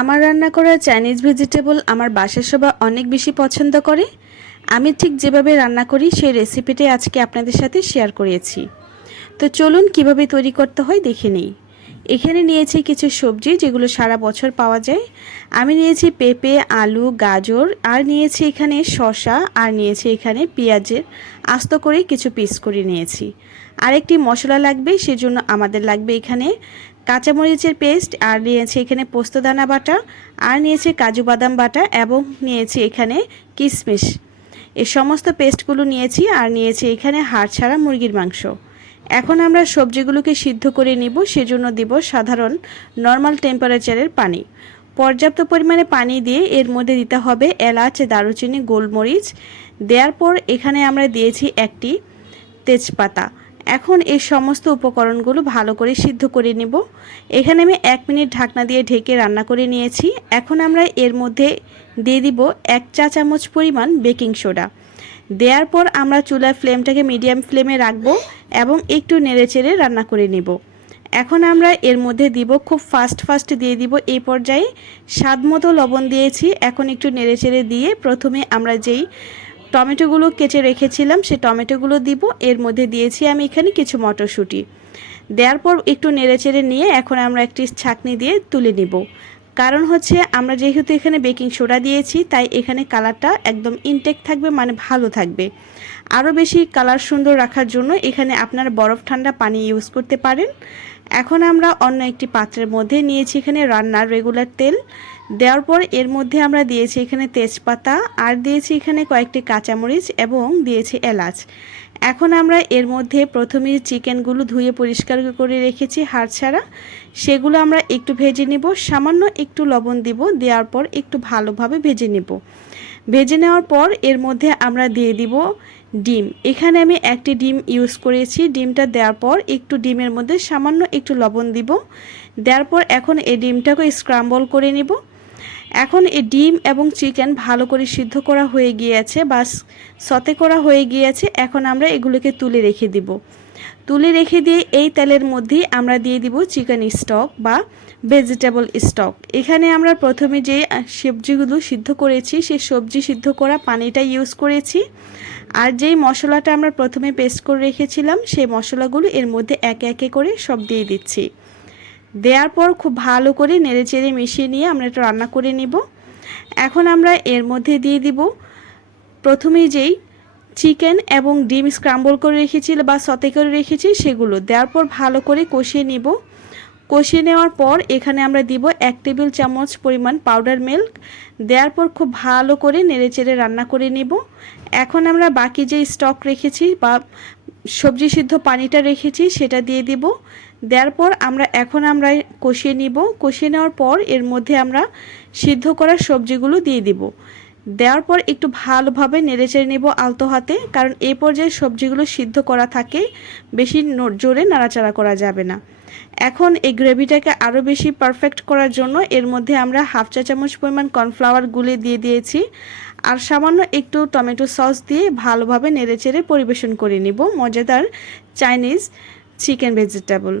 আমার রান্না করা চাইনিজ ভেজিটেবল আমার বাসার সবাই অনেক বেশি পছন্দ করে। আমি ঠিক যেভাবে রান্না করি সেই রেসিপিটাই আজকে আপনাদের সাথে শেয়ার করেছি। তো চলুন কীভাবে তৈরি করতে হয় দেখে নিই। এখানে নিয়েছি কিছু সবজি যেগুলো সারা বছর পাওয়া যায়। আমি নিয়েছি পেঁপে, আলু, গাজর, আর নিয়েছি এখানে শসা, আর নিয়েছি এখানে পেঁয়াজের। আস্ত করে কিছু পিস করে নিয়েছি। আরেকটি মশলা লাগবে, সেজন্য আমাদের লাগবে এখানে কাঁচামরিচের পেস্ট, আর নিয়েছি এখানে পোস্তদানা বাটা, আর নিয়েছি কাজু বাদাম বাটা, এবং নিয়েছি এখানে কিশমিশ এই সমস্ত পেস্টগুলো নিয়েছি, আর নিয়েছি এখানে হাড় ছাড়া মুরগির মাংস। এখন আমরা সবজিগুলোকে সিদ্ধ করে নিব, সেজন্য দিব সাধারণ নর্মাল টেম্পারেচারের পানি। পর্যাপ্ত পরিমাণে পানি দিয়ে এর মধ্যে দিতে হবে এলাচ, দারুচিনি, গোলমরিচ। দেওয়ার পর এখানে আমরা দিয়েছি একটি তেজপাতা। এখন এই সমস্ত উপকরণগুলো ভালো করে সিদ্ধ করে নেব। এখানে আমি এক মিনিট ঢাকনা দিয়ে ঢেকে রান্না করে নিয়েছি। এখন আমরা এর মধ্যে দিয়ে দিব এক চা চামচ পরিমাণ বেকিং সোডা। দেওয়ার পর আমরা চুলার ফ্লেমটাকে মিডিয়াম ফ্লেমে রাখব এবং একটু নেড়েচেড়ে রান্না করে নেব। এখন আমরা এর মধ্যে দিব খুব ফাস্ট ফাস্ট দিয়ে দিব এই পর্যায়ে। স্বাদ মতো লবণ দিয়েছি। এখন একটু নেড়েচেড়ে দিয়ে প্রথমে আমরা যেই টমেটোগুলো কেটে রেখেছিলাম সে টমেটোগুলো দিব, এর মধ্যে দিয়েছি আমি এখানে কিছু মটরশুঁটি। দেওয়ার পর একটু নেড়েচেড়ে নিয়ে এখন আমরা একটি ছাকনি দিয়ে তুলে নিব। কারণ হচ্ছে আমরা যেহেতু এখানে বেকিং সোডা দিয়েছি, তাই এখানে কালারটা একদম ইনটেক থাকবে মানে ভালো থাকবে। আরও বেশি কালার সুন্দর রাখার জন্য এখানে আপনার বরফ ঠান্ডা পানি ইউজ করতে পারেন। এখন আমরা অন্য একটি পাত্রের মধ্যে নিয়েছি এখানে রান্নার রেগুলার তেল। দেওয়ার পর এর মধ্যে আমরা দিয়েছি এখানে তেজপাতা আর দিয়েছি এখানে কয়েকটি কাঁচামরিচ এবং দিয়েছি এলাচ। এখন আমরা এর মধ্যে প্রথমে চিকেনগুলো ধুয়ে পরিষ্কার করে রেখেছি হাড় ছাড়া। সেগুলো আমরা একটু ভেজে নিব, সামান্য একটু লবণ দিব, দেওয়ার পর একটু ভালোভাবে ভেজে নেব। ভেজে নেওয়ার পর এর মধ্যে আমরা দিয়ে দিব ডিম। এখানে আমি একটি ডিম ইউজ করেছি। ডিমটা দেওয়ার পর একটু ডিমের মধ্যে সামান্য একটু লবণ দিব। দেওয়ার পর এখন এই ডিমটাকে স্ক্রাম্বল করে নিব। এখন এই ডিম এবং চিকেন ভালো করে সিদ্ধ করা হয়ে গিয়েছে বা সতে করা হয়ে গিয়েছে। এখন আমরা এগুলোকে তুলে রেখে দিব। তুলে রেখে দিয়ে এই তেলের মধ্যেই আমরা দিয়ে দিব চিকেন স্টক বা ভেজিটেবল স্টক এখানে আমরা প্রথমে যে সবজিগুলো সিদ্ধ করেছি, সেই সবজি সিদ্ধ করা পানিটা ইউজ করেছি। আর যেই মশলাটা আমরা প্রথমে পেস্ট করে রেখেছিলাম, সেই মশলাগুলো এর মধ্যে একে একে করে সব দিয়ে দিচ্ছি। দেওয়ার পর খুব ভালো করে নেড়ে চেড়ে মিশিয়ে নিয়ে আমরা এটা রান্না করে নিব। এখন আমরা এর মধ্যে দিয়ে দিব প্রথমে যেই চিকেন এবং ডিম স্ক্রাম্বল করে রেখেছি বা সতে করে রেখেছি সেগুলো। দেওয়ার পর ভালো করে কষিয়ে নিব। কষিয়ে নেওয়ার পর এখানে আমরা দিব এক টেবিল চামচ পরিমাণ পাউডার মিল্ক দেওয়ার পর খুব ভালো করে নেড়েচেড়ে রান্না করে নিব। এখন আমরা বাকি যে স্টক রেখেছি বা সবজি সিদ্ধ পানিটা রেখেছি, সেটা দিয়ে দিব। দেওয়ার পর আমরা, এখন আমরা কষিয়ে নিব। কষিয়ে নেওয়ার পর এর মধ্যে আমরা সিদ্ধ করা সবজিগুলো দিয়ে দিব। দেওয়ার পর একটু ভালোভাবে নেড়েচেড়ে নেব আলতো হাতে, কারণ এ পর্যায়ে সবজিগুলো সিদ্ধ করা থাকে, বেশি জোরে নাড়াচাড়া করা যাবে না। এখন এই গ্রেভিটাকে আরও বেশি পারফেক্ট করার জন্য এর মধ্যে আমরা হাফ চা চামচ পরিমাণ কর্নফ্লাওয়ার গুলে দিয়ে দিয়েছি, আর সামান্য একটু টমেটো সস দিয়ে ভালোভাবে নেড়েচেড়ে পরিবেশন করে নিব মজাদার চাইনিজ চিকেন ভেজিটেবল